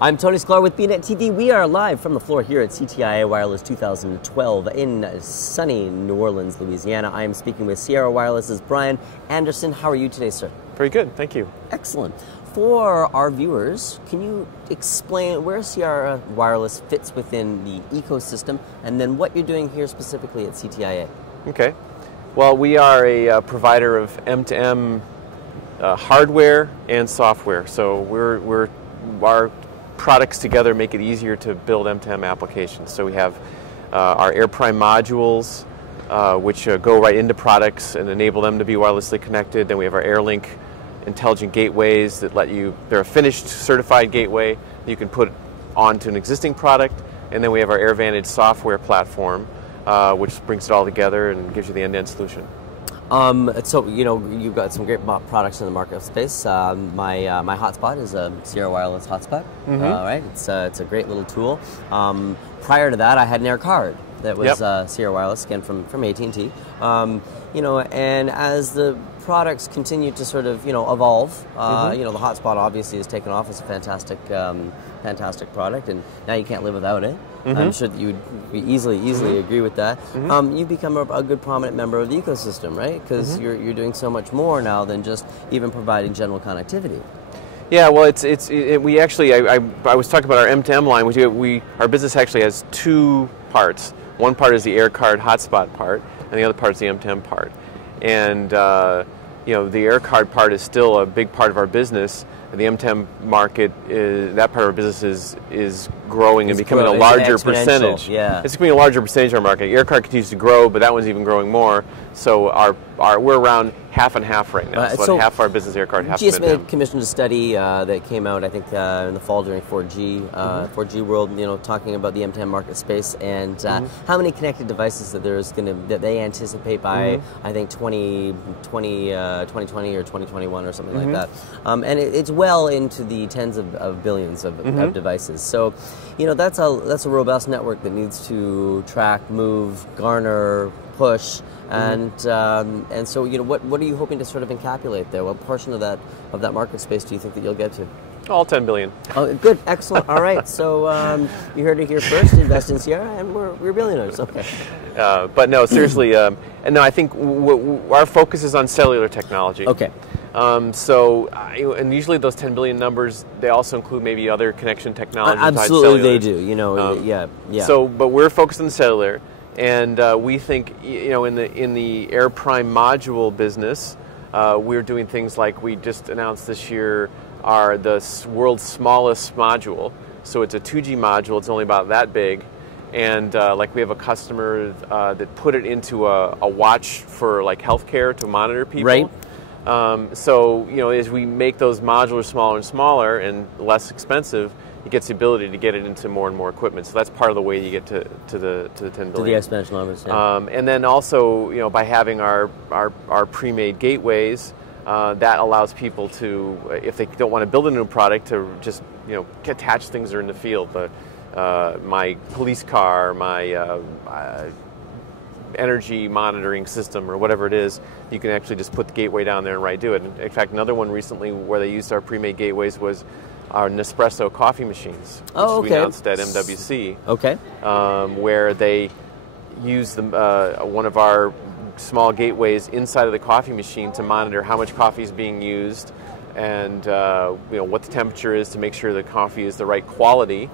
I'm Tony Sklar with bnetTV. We are live from the floor here at CTIA Wireless 2012 in sunny New Orleans, Louisiana. I am speaking with Sierra Wireless's Brian Anderson. How are you today, sir? Very good, thank you. Excellent. For our viewers, can you explain where Sierra Wireless fits within the ecosystem and then what you're doing here specifically at CTIA? Okay. Well, we are a provider of M2M hardware and software. So our products together make it easier to build M2M applications. So we have our AirPrime modules, which go right into products and enable them to be wirelessly connected. Then we have our AirLink intelligent gateways that they're a finished certified gateway that you can put onto an existing product. And then we have our AirVantage software platform, which brings it all together and gives you the end-to-end solution. So, you know, you've got some great products in the market space. My hotspot is a Sierra Wireless hotspot. Right? It's a great little tool. Prior to that, I had an AirCard that was Sierra Wireless, again from at&t. You know, and as the products continue to sort of, you know, evolve, you know, the hotspot obviously has taken off as a fantastic product, and now you can't live without it. I'm sure that you would easily agree with that. You've become a good prominent member of the ecosystem, right? Because you're doing so much more now than just even providing general connectivity. Yeah, well, we actually, I was talking about our M2M line. Our business actually has two parts. One part is the AirCard hotspot part, and the other part is the M2M part. And you know, the AirCard part is still a big part of our business. The M2M market, that part of our business is growing and becoming a larger percentage. Yeah. It's becoming a larger percentage of our market. AirCard continues to grow, but that one's even growing more. So we're around half and half right now. So half our business AirCard, half GSM commissioned a study that came out, I think, in the fall during 4G World, you know, talking about the M2M market space and how many connected devices that they anticipate by I think 2020 or 2021 or something like that, and it's well into the tens of billions of devices. So, you know, that's a robust network that needs to track, move, garner, push, and so, you know, what are you hoping to sort of encapsulate there? What portion of that market space do you think that you'll get to? All 10 billion. Oh, good, excellent. All right, so you heard it here first. Invest in Sierra, and we're billionaires. Okay. But no, seriously, and no, I think our focus is on cellular technology. Okay. And usually those 10 billion numbers, they also include maybe other connection technologies. Absolutely, they do. You know, yeah. So, but we're focused on cellular, and we think, you know, in the AirPrime module business, we're doing things like we just announced this year are the world's smallest module. So it's a 2G module. It's only about that big. And like we have a customer that put it into a watch for like healthcare to monitor people. Right. So, you know, as we make those modules smaller and smaller and less expensive, it gets the ability to get it into more and more equipment. So that's part of the way you get to the 10 billion. To the exponential numbers, yeah. And then also, you know, by having our pre-made gateways, that allows people to, if they don't want to build a new product, to just, you know, attach things that are in the field. My police car, my energy monitoring system, or whatever it is, you can actually just put the gateway down there and right do it. In fact, another one recently where they used our pre-made gateways was our Nespresso coffee machines, which we announced at MWC. Okay. Where they used one of our small gateways inside of the coffee machine to monitor how much coffee is being used and you know, what the temperature is to make sure the coffee is the right quality.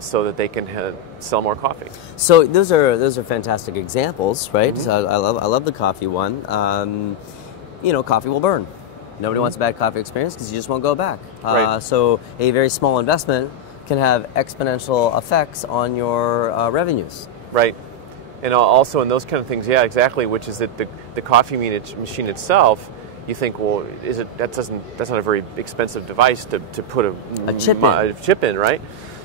So that they can sell more coffee. So those are fantastic examples, right? So I love the coffee one. You know, coffee will burn. Nobody wants a bad coffee experience because you just won't go back. Right. So a very small investment can have exponential effects on your revenues. Right. And also in those kind of things, yeah, exactly. Which is that the coffee machine itself, you think, well, that's not a very expensive device to put a chip in, right?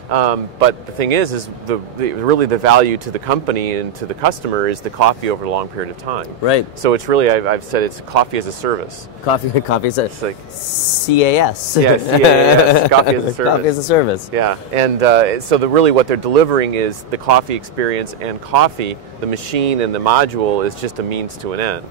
But the thing is really the value to the company and to the customer is the coffee over a long period of time. Right. So it's really, I've said it's coffee as a service. Coffee as a, it's like CAS. Yeah, CAS, coffee as a service. Coffee as a service. Yeah, and so really what they're delivering is the coffee experience, and coffee, the machine and the module is just a means to an end.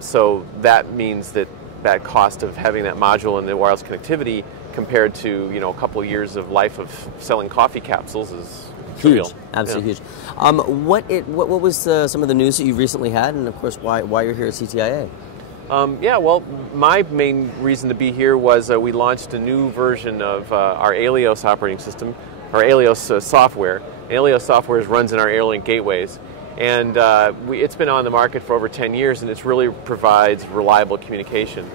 So that means that cost of having that module and the wireless connectivity compared to a couple of years of life of selling coffee capsules is huge, real. absolutely huge. What was some of the news that you've recently had, and of course why you're here at CTIA? Yeah, well, my main reason to be here was we launched a new version of our Alios operating system, our Alios software. Alios software runs in our Airlink gateways, and it's been on the market for over 10 years, and it really provides reliable communication.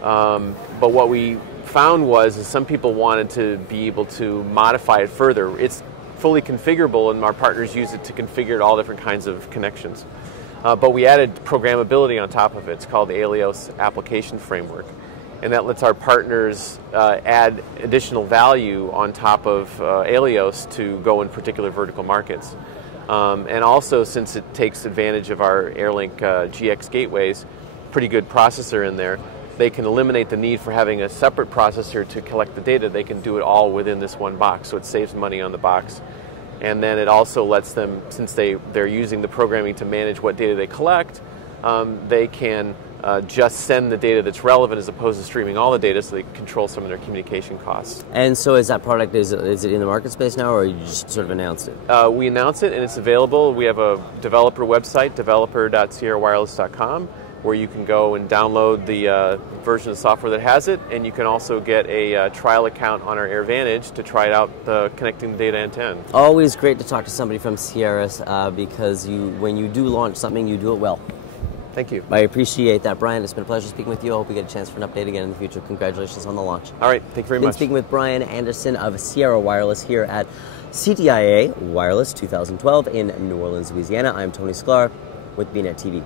But what we found was some people wanted to be able to modify it further. It's fully configurable, and our partners use it to configure all different kinds of connections. But we added programmability on top of it. It's called the Alios Application Framework. And that lets our partners add additional value on top of Alios to go in particular vertical markets. And also, since it takes advantage of our Airlink GX gateways, pretty good processor in there, they can eliminate the need for having a separate processor to collect the data. They can do it all within this one box, so it saves money on the box. And then it also lets them, since they're using the programming to manage what data they collect, they can just send the data that's relevant as opposed to streaming all the data, so they can control some of their communication costs. And so is that product, is it in the market space now, or you just sort of announced it? We announced it, and it's available. We have a developer website, developer.sierrawireless.com, where you can go and download the version of software that has it, and you can also get a trial account on our AirVantage to try it out, connecting the data end-to-end. Always great to talk to somebody from Sierra's because when you do launch something, you do it well. Thank you. I appreciate that, Brian. It's been a pleasure speaking with you. I hope we get a chance for an update again in the future. Congratulations on the launch. All right, thank you very much. Been speaking with Brian Anderson of Sierra Wireless here at CTIA Wireless 2012 in New Orleans, Louisiana. I'm Tony Sklar with bnetTV.